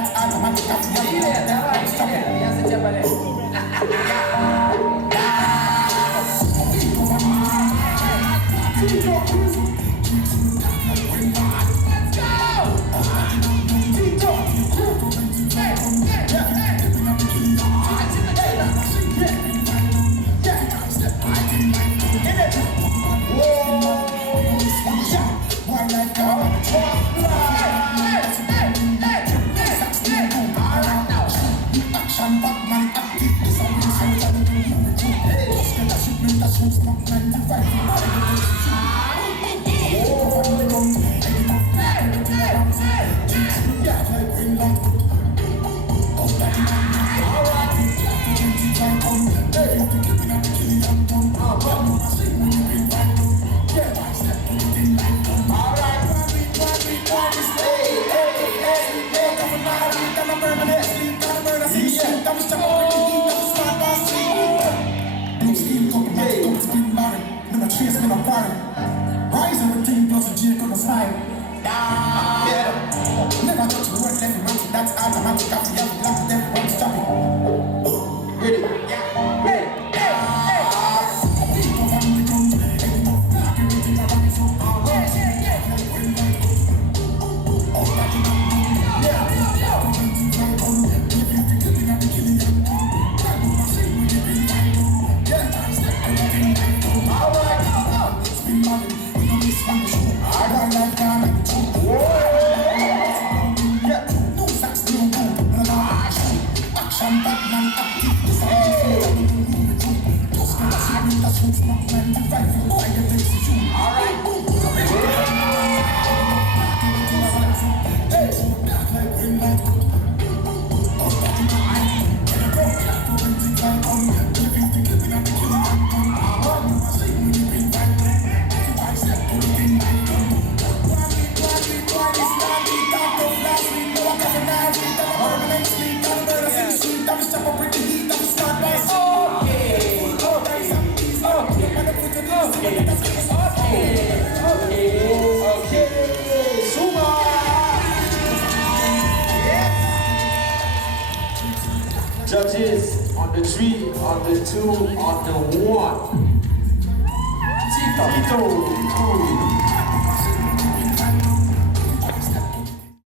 that's automatic. Yang sejam balik. Rising with team plus a G on the side. Never touch the word left and right. That's automatic. After you have to everyone stop it. Ready? Yeah. Hey, hey, hey. Judges on the 3, on the 2, on the 1. Tito.